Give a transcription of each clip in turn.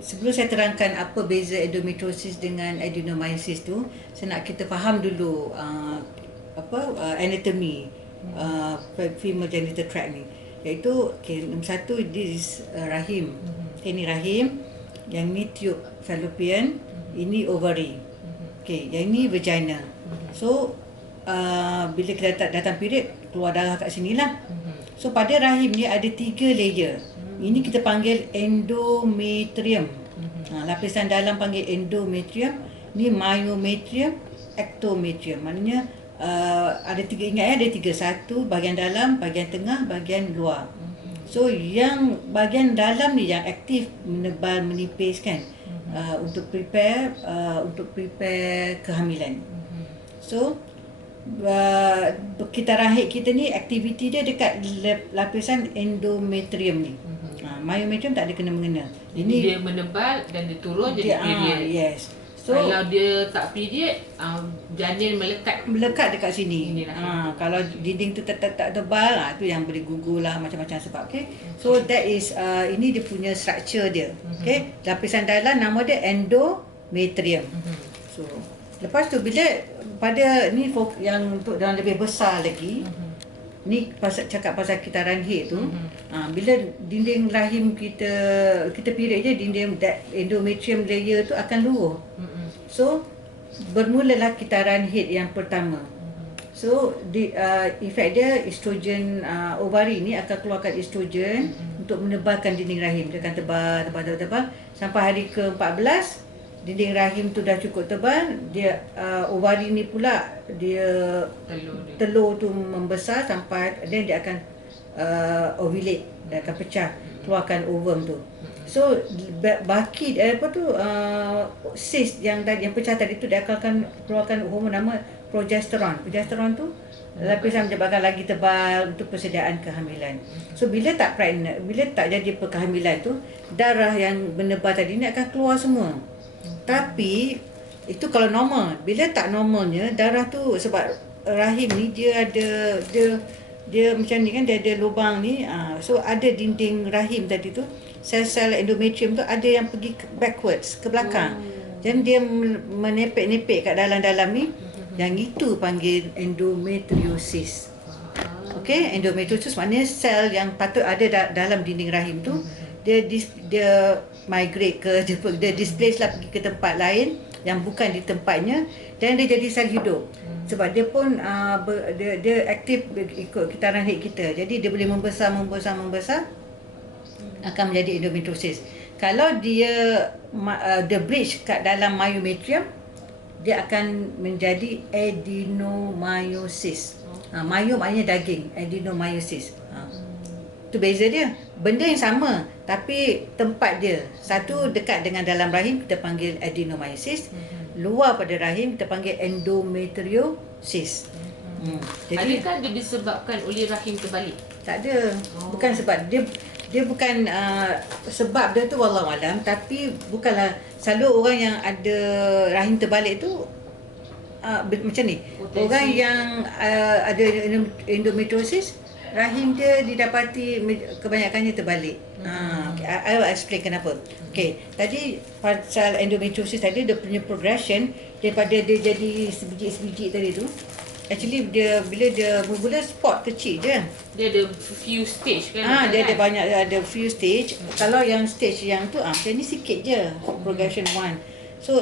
sebelum saya terangkan apa beza endometriosis dengan adenomyosis tu, saya nak kita faham dulu anatomy female genital tract ni. Iaitu nombor satu, this is rahim. Ini rahim, yang ni tube fallopian, ini ovary. Yang ni vagina. So bila kita datang period, keluar darah kat sini lah. So pada rahim ni ada 3 layer. Ini kita panggil endometrium. Lapisan dalam panggil endometrium. Ni myometrium, ectometrium. Maknanya ada 3, ingat ya, ada 3. Satu bahagian dalam, bahagian tengah, bahagian luar. So yang bahagian dalam ni yang aktif, menebal, menipis kan, untuk prepare kehamilan. So kita rahim kita ni aktiviti dia dekat lapisan endometrium ni. Myometrium tak ada kena-mengena. Ini dia menebal dan dia turun jadi period. Yes. So kalau dia tak period, janin melekat dekat sini. Kalau dinding tu tak tebal, tu yang boleh gugur lah, macam-macam sebab. So that is ini dia punya structure dia. Lapisan dalam nama dia endometrium. So lepas tu bila pada ni yang untuk yang lebih besar lagi, ni cakap pasal kitaran head tu. Bila dinding rahim kita period je, dinding endometrium layer tu akan luruh. So bermulalah kitaran head yang pertama. So efek dia estrogen, ovary ni akan keluarkan estrogen untuk menebalkan dinding rahim. Dia akan tebal sampai hari ke-14. Dinding rahim tu dah cukup tebal, dia ovary ni pula dia telur tu membesar sampai then dia akan ovulate, dia akan pecah, keluarkan ovum tu. So baki cyst yang pecah tadi tu dia akan keluarkan hormon nama progesteron. Progesteron tu lapisan menyebabkan lagi tebal untuk persediaan kehamilan. So bila tak jadi kehamilan tu, darah yang menebal tadi ni akan keluar semua. Tapi itu kalau normal. Bila tak normalnya, darah tu sebab rahim ni dia macam ni kan, dia ada lubang ni. So ada dinding rahim tadi tu, sel-sel endometrium tu ada yang pergi backwards, ke belakang. Dan dia menepek-nepek kat dalam-dalam ni. Yang itu panggil endometriosis. Endometriosis maknanya sel yang patut ada dalam dinding rahim tu, dia migrate dia displace lah, pergi ke tempat lain yang bukan di tempatnya, dan dia jadi sel hidup. Sebab dia pun dia aktif ikut kitaran head kita. Jadi dia boleh membesar akan menjadi endometriosis. Kalau dia the bridge kat dalam myometrium, dia akan menjadi adenomyosis. Myo maknanya daging, adenomyosis. Itu beza dia. Benda yang sama tapi tempat dia. Satu dekat dengan dalam rahim kita panggil adenomyosis. Luar pada rahim kita panggil endometriosis. Jadi adakah dia disebabkan oleh rahim terbalik? Tak ada. Bukan sebab dia bukan sebab dia tu wallahualam, tapi bukanlah selalu orang yang ada rahim terbalik tu macam ni. Orang yang ada endometriosis, rahim dia didapati kebanyakannya terbalik. I will explain kenapa. Tadi pasal endometriosis tadi, dia punya progression daripada dia jadi sebiji-sebiji tadi tu. Actually bila dia bermula spot kecil je. Dia ada few stage kan? Dia ada banyak, ada few stage. Kalau yang stage yang tu macam ni sikit je, progression 1. So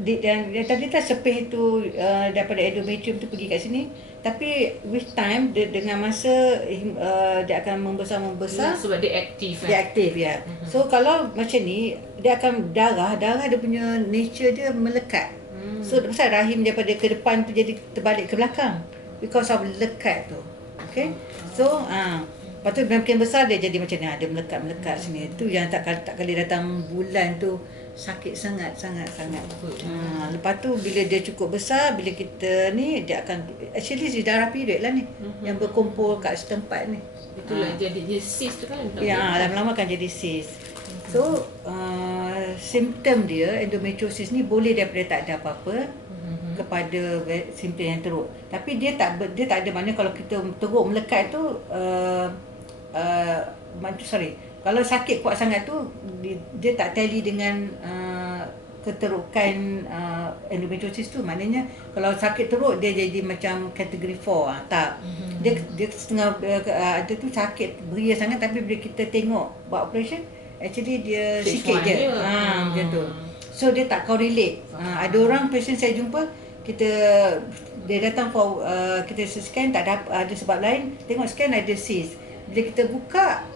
yang tadi tak sepih tu daripada endometrium tu pergi kat sini. Tapi with time dengan masa dia akan membesar. Sebab dia aktif kan? Dia aktif, ya. So kalau macam ni, dia akan darah dia punya nature dia melekat. So pasal rahim daripada ke depan tu jadi terbalik ke belakang because of lekat tu. So lepas tu makin besar dia jadi macam ni, dia melekat sini. Tu yang tak kali datang bulan tu sakit sangat. Lepas tu bila dia cukup besar, bila kita ni, dia akan actually si darah period lah ni yang berkumpul kat setempat ni. Itulah jadinya cyst tu kan? Ya, lama-lama akan jadi cyst. So simptom dia endometriosis ni boleh daripada tak ada apa-apa kepada simptom yang teruk. Tapi dia tak ada makna kalau kita teruk melekat tu Kalau sakit kuat sangat tu dia tak tally dengan keterukan endometriosis tu. Maknanya kalau sakit teruk dia jadi macam kategori 4. Tak. Dia setengah ada tu sakit beria sangat, tapi bila kita tengok buat operation actually dia Stage sikit one je. je. Macam tu. So dia tak correlate. Ada orang patient saya jumpa, dia datang for kita scan tak ada sebab lain, tengok scan ada cyst. Bila kita buka,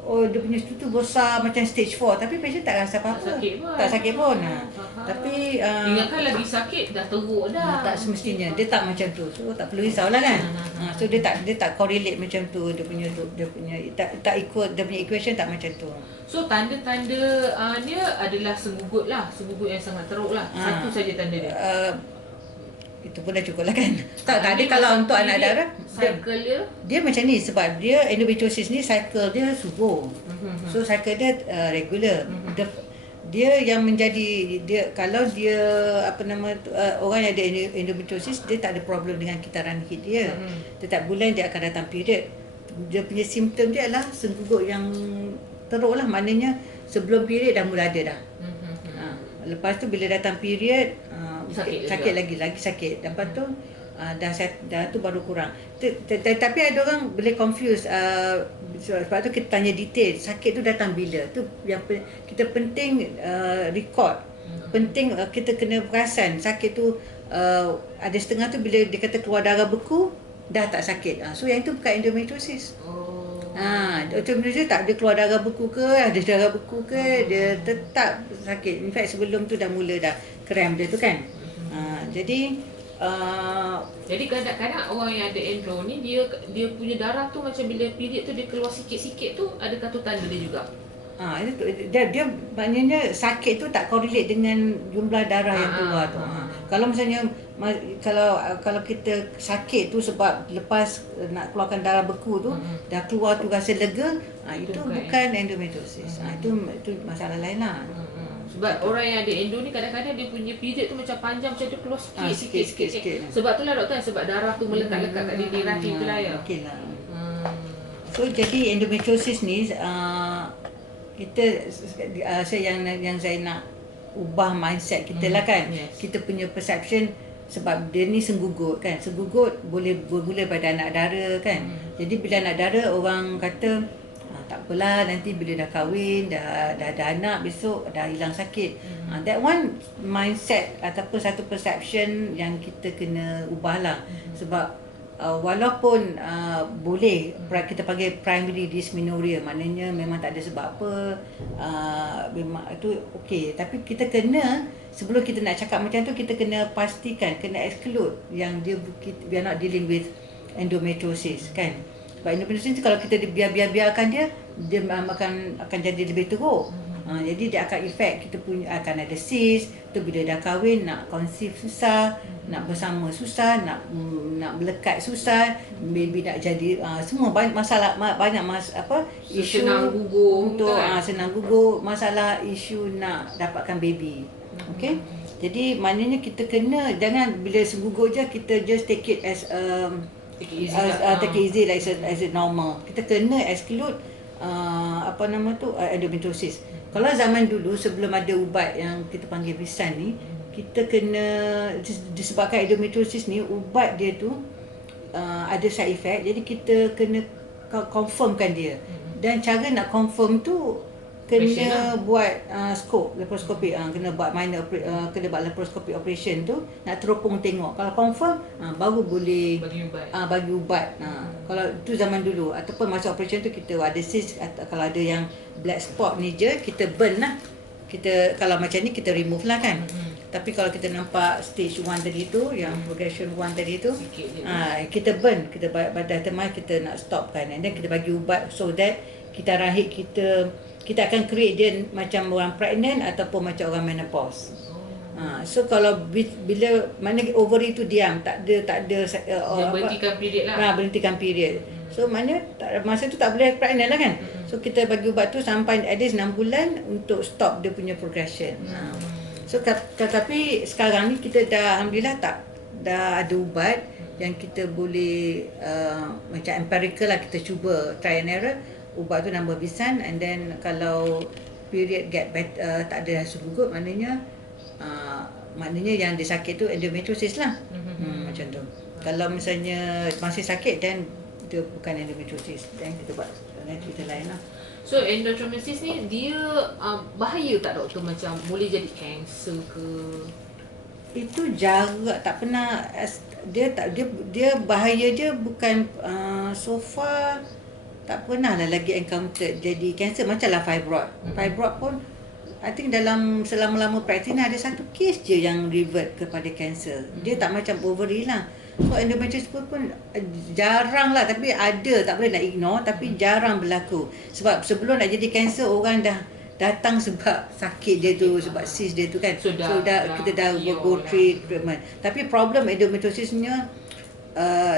oh dia punya tu besar macam stage 4, tapi patient tak rasa apa-apa. Tak sakit pun. Tapi ingatkan lagi sakit dah teruk dah. tak semestinya dia tak macam tu. So tak perlu risaulah kan. So dia tak correlate macam tu, dia punya tak ikut dia punya equation, tak macam tu. So tanda-tanda dia adalah senggugut yang sangat teruk lah. Satu saja tanda dia. Itu pun dah cukup lah kan. Tak ada kalau untuk anak darah cycle dia macam ni, sebab dia endometriosis ni cycle dia subur. So cycle dia regular. Dia yang menjadi kalau dia orang yang ada endometriosis, dia tak ada problem dengan kitaran haid dia. Setiap bulan dia akan datang period. Dia punya simptom dia adalah senggugut yang teruk lah, maknanya sebelum period dah mula ada dah. Lepas tu bila datang period sakit lagi sakit. Lepas tu dah tu baru kurang. Tapi ada orang boleh confuse, sebab tu kita tanya detail sakit tu datang bila. Tu yang kita penting record. Penting kita kena perasan sakit tu ada setengah tu bila dia kata keluar darah beku dah tak sakit. So yang itu bukan endometriosis. Endometriosis tak ada keluar darah beku ke, ada darah beku ke, dia tetap sakit. In fact sebelum tu dah mula dah kram dia tu kan. Jadi kadang-kadang orang yang ada endo ni dia punya darah tu macam bila period tu dia keluar sikit-sikit tu, adakah tu tanda dia juga? Dia maknanya sakit tu tak correlate dengan jumlah darah yang keluar tu. Kalau misalnya kalau kita sakit tu sebab lepas nak keluarkan darah beku tu dah keluar tu rasa lega, itu bukan endometriosis. Itu masalah lain lah. Sebab orang yang ada endo ni kadang-kadang dia punya period tu macam panjang, macam tu keluar sikit. Sebab tu lah doktor, sebab darah tu melekat-lekat kat dinding rahim tu lah ya. Okay lah. So jadi endometriosis ni kita yang saya nak ubah mindset kita lah kan. Kita punya perception, sebab dia ni senggugut kan. Senggugut boleh bermula pada anak dara kan. Jadi bila anak dara orang kata tak apalah, nanti bila dah kahwin, dah ada anak, besok dah hilang sakit. That one mindset ataupun satu perception yang kita kena ubahlah. Sebab walaupun boleh kita panggil primary dysmenorrhea, maknanya memang tak ada sebab apa, memang itu okey, tapi kita kena, sebelum kita nak cakap macam tu, kita kena pastikan, kena exclude yang we are not dealing with endometriosis kan. Sebab endometriosis kalau kita biarkan dia akan jadi lebih teruk. Jadi dia akan efek kita punya, akan ada cyst tu, bila dah kahwin nak conceive susah, nak bersama susah, nak melekat susah, baby nak jadi semua banyak masalah, isu senang gugur untuk senang gugur, masalah isu nak dapatkan baby. Okey. Jadi maknanya kita kena, jangan bila gugur je kita just take it as take it easy like as a normal. Kita kena exclude endometriosis. Kalau zaman dulu sebelum ada ubat yang kita panggil Visan ni, kita kena, disebabkan endometriosis ni ubat dia tu ada side effect, jadi kita kena confirmkan dia. Dan cara nak confirm tu kena buat scope, laparoscopy, kena buat laparoscopy operation tu, nak teropong tengok. Kalau confirm baru boleh bagi ubat. Kalau tu zaman dulu, ataupun masa operation tu kita ada cyst, kalau ada yang black spot ni je kita burn lah. Kita kalau macam ni kita remove lah kan. Tapi kalau kita nampak stage 1 tadi tu, yang progression 1 tadi tu, kita burn, kita pada teman kita nak stopkan, and then kita bagi ubat so that kita rahim kita akan create dia macam orang pregnant ataupun macam orang menopause. So kalau bila mana ovary tu diam, tak ada berhentikan period lah. Berhentikan period. So mana masa tu tak boleh pregnant lah kan. So kita bagi ubat tu sampai at least 6 bulan untuk stop dia punya progression. So tetapi sekarang ni kita dah alhamdulillah dah ada ubat yang kita boleh macam empirical lah, kita cuba try and error. ubat tu nama Visan, and then kalau period get better, tak ada rasa gugut, maknanya yang dia sakit tu endometriosis lah. Macam tu. Kalau misalnya masih sakit, then dia bukan endometriosis, then kita buat cerita lain lah. So endometriosis ni dia bahaya tak doktor, macam boleh jadi kanser ke? Itu jarak, tak pernah dia bahaya dia bukan so far tak pernah lah lagi encounter jadi kanser. Macam lah fibroid. Fibroid pun I think dalam selama-lama praktis ni ada satu kes je yang revert kepada kanser. Dia tak macam ovary lah. So endometriosis pun jarang lah, tapi ada, tak boleh nak ignore, tapi jarang berlaku. Sebab sebelum nak jadi kanser, orang dah datang sebab sakit dia tu, sebab cyst dia tu kan. So kita dah go treatment. Tapi problem endometriosisnya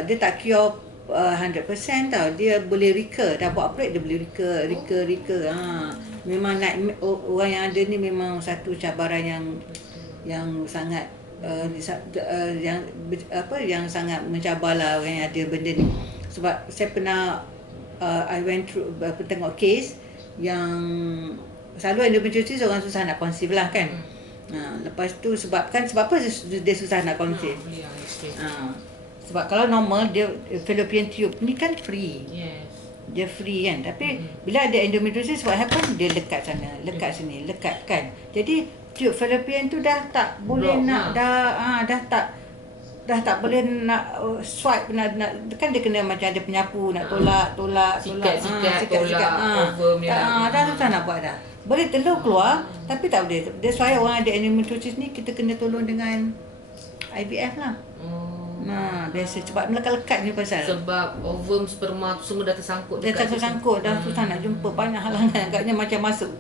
dia tak cure 100% tau. Dia boleh recur. Dah buat operate dia boleh recur. Memang orang yang ada ni memang satu cabaran yang sangat yang sangat mencabarlah orang yang ada benda ni. Sebab saya pernah I went through tengok case yang selalu endometriosis orang susah nak conceive lah kan. Lepas tu sebab apa dia susah nak conceive? Sebab kalau normal dia fallopian tube ni kan free. Yes. Dia free kan. Tapi bila ada endometriosis, what happen? Dia lekat sana, lekat sini, lekat kan. Jadi tube fallopian tu dah tak boleh dah tak boleh nak swipe, nak kan dia kena macam ada penyapu, nak tolak sikat ovum dah susah nak buat dah. Boleh telur keluar tapi tak boleh. That's why orang ada endometriosis ni kita kena tolong dengan IVF lah. Biasa sebab melekat-lekat ni pasal. Sebab ovum, sperma tu semua dah tersangkut. Dah susah nak jumpa, banyak halangan. Agaknya macam masuk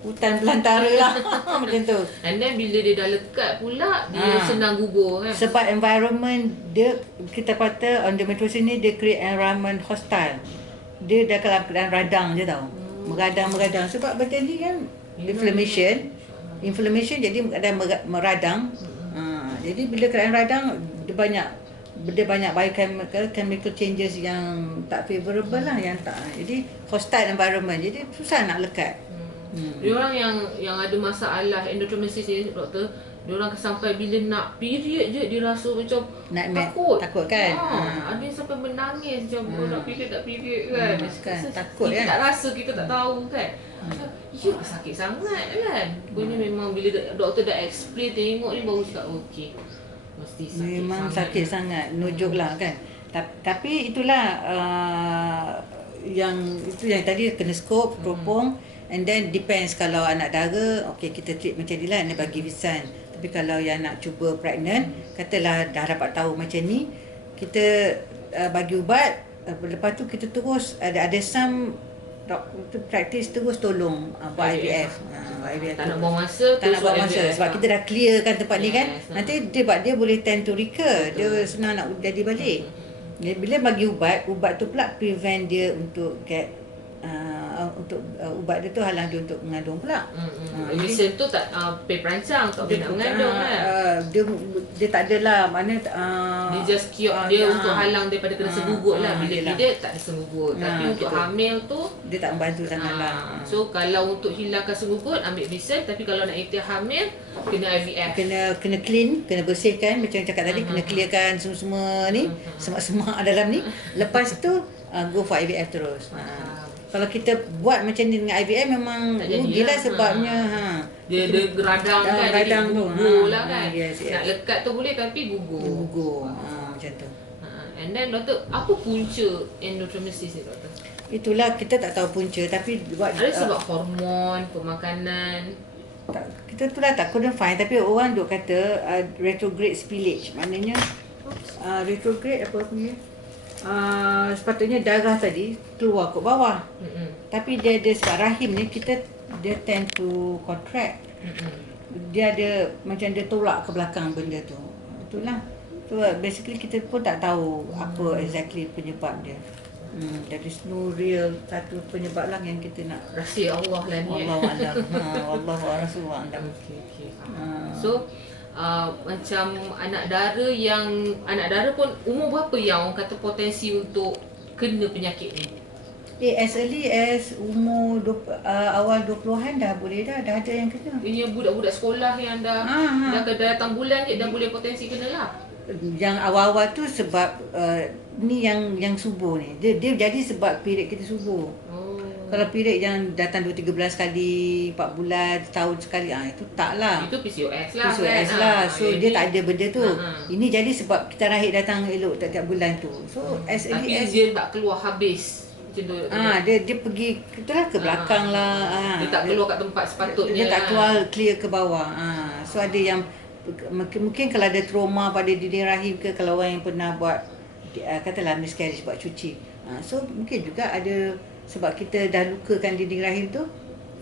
hutan belantara lah. Macam tu. And then bila dia dah lekat pula, dia senang gugur kan. Sebab environment dia, kita kata endometriosis ni dia create environment hostile. Dia dah dalam keadaan radang je tau. Meradang. Sebab benda ni kan inflammation jadi keadaan meradang. Jadi bila keadaan radang, dia banyak biochemical changes yang tak favorable lah, yang tak. Jadi hostile environment. Jadi susah nak lekat. Diorang yang ada masalah endometriosis ni doktor, diorang sampai bila nak period je dia rasa macam takut kan. Ada yang sampai menangis macam nak period kan. Takut kita kan. tak rasa, kita tak tahu kan. Ya, sakit sangat kan. Punya memang bila doktor dah explain, tengok ni baru cakap okey. Mesti sakit. Memang sakit sangat, nujuk lah kan. Tapi itulah yang tadi kena skop, teropong. And then depends, kalau anak dara, okey kita treat macam ni lah, bagi Visan. Tapi kalau yang nak cuba pregnant, katalah dah dapat tahu macam ni, kita bagi ubat, lepas tu kita terus ada some praktis terus tolong buat IVF. Tak nak buang masa, sebab kita dah clearkan tempat ni kan. Nanti dia boleh tend to recur, dia senang nak jadi balik. Bila bagi ubat tu pula prevent dia untuk get ubat dia tu halang dia untuk mengandung pula. Medicine tu tak perancang, tak boleh nak mengandung kan. Dia tak adalah mana dia just cure dia untuk halang daripada kena segugut lah. Bila dia tak ada segugut. Tapi untuk hamil tu dia tak membantu sangat lah. So kalau untuk hilangkan segugut ambil medicine, tapi kalau nak ikhtiar hamil kena IVF. Kena clean, kena bersihkan macam cakap tadi, kena clearkan semua ni, semak-semak dalam ni. Lepas tu go for IVF terus. Kalau kita buat macam ni dengan IVF memang rugilah sebabnya dia geradang kan, radang jadi gugur lah kan. Nak lekat tu boleh tapi gugur. Macam tu. And then doktor, apa punca endometriosis ni doktor? Itulah kita tak tahu punca, tapi ada sebab hormon, pemakanan. Kita tu lah tak couldn't find, tapi orang duk kata retrograde spillage. Maknanya retrograde apa punya? Sepatutnya darah tadi keluar ke bawah. Tapi dia sebab rahim ni dia tend to contract. Dia ada macam dia tolak ke belakang benda tu. Itulah. So basically kita pun tak tahu apa exactly penyebab dia. There is no real satu penyebab lah yang kita nak. Rahsia Allah lah ni. Wallahualam. Wallahu Rasulullah. Okey. So macam anak dara pun umur berapa yang orang kata potensi untuk kena penyakit ni? As early as umur awal 20-an dah boleh dah ada yang kena. Ini budak-budak sekolah yang dah datang bulan je dah boleh potensi kena lah. Yang awal-awal tu sebab ni yang subuh ni. Dia jadi sebab period kita subuh. Kalau period yang datang 2-3 bulan sekali, 4 bulan, setahun sekali, itu tak lah. Itu PCOS lah. PCOS kan? lah. So dia tak ada benda tu. Ini jadi sebab kita rahim datang elok tiap bulan tu. So as early as dia tak keluar habis. Macam tu. Dia pergi itulah ke belakang lah. Dia tak keluar kat tempat sepatutnya. Dia tak keluar clear ke bawah. So ada yang mungkin kalau ada trauma pada dinding rahim ke, kalau orang yang pernah buat katalah miscarriage, buat cuci. So mungkin juga ada sebab kita dah lukakan dinding rahim tu.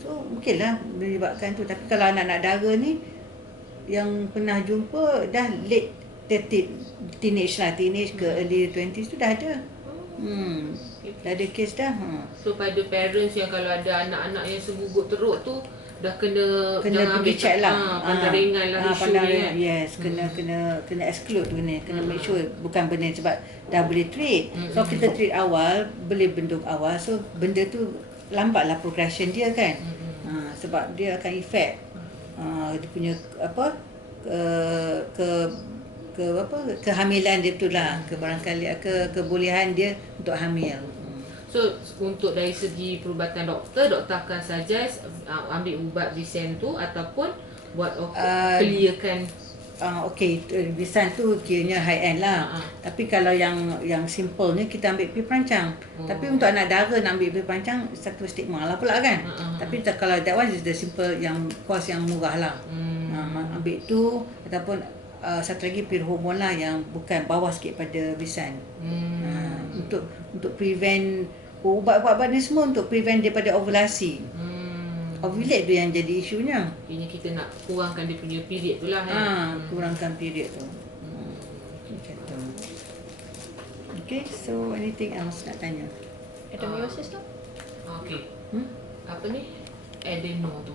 So mungkinlah menyebabkan tu. Tapi kalau anak-anak dara ni yang pernah jumpa dah late 30, teenage ke early 20s tu dah ada. Dah ada kes dah. So pada parents yang kalau ada anak-anak yang segugup teruk tu dah kena pergi check lah. Pandang ringan lah isu ni kan. Yes, kena exclude tu kena make sure bukan benda sebab dah boleh treat. So kita treat awal, boleh bendung awal, so benda tu lambatlah progression dia kan. Sebab dia akan effect dia punya kehamilan dia tu lah, barangkali kebolehan dia untuk hamil. So untuk dari segi perubatan doktor akan suggest ambil ubat Visan tu ataupun buat clearkan. Visan tu kiranya high end lah. Tapi kalau yang simple ni kita ambil pil perancang. Tapi untuk anak dara nak ambil pil perancang satu stigma lah pula kan. Tapi kalau that one is the simple yang cost yang murah lah. Ambil tu ataupun satu lagi pil hormon lah yang bukan bawah sikit pada Visan. Untuk prevent ubat-ubat ni semua untuk prevent daripada ovulasi. Ovulate tu yang jadi isunya. Ini kita nak kurangkan dia punya period tu lah. Kurangkan period tu. Macam tu. Okay, so anything else nak tanya? Endometriosis tu? Okay. Apa ni? Adeno tu.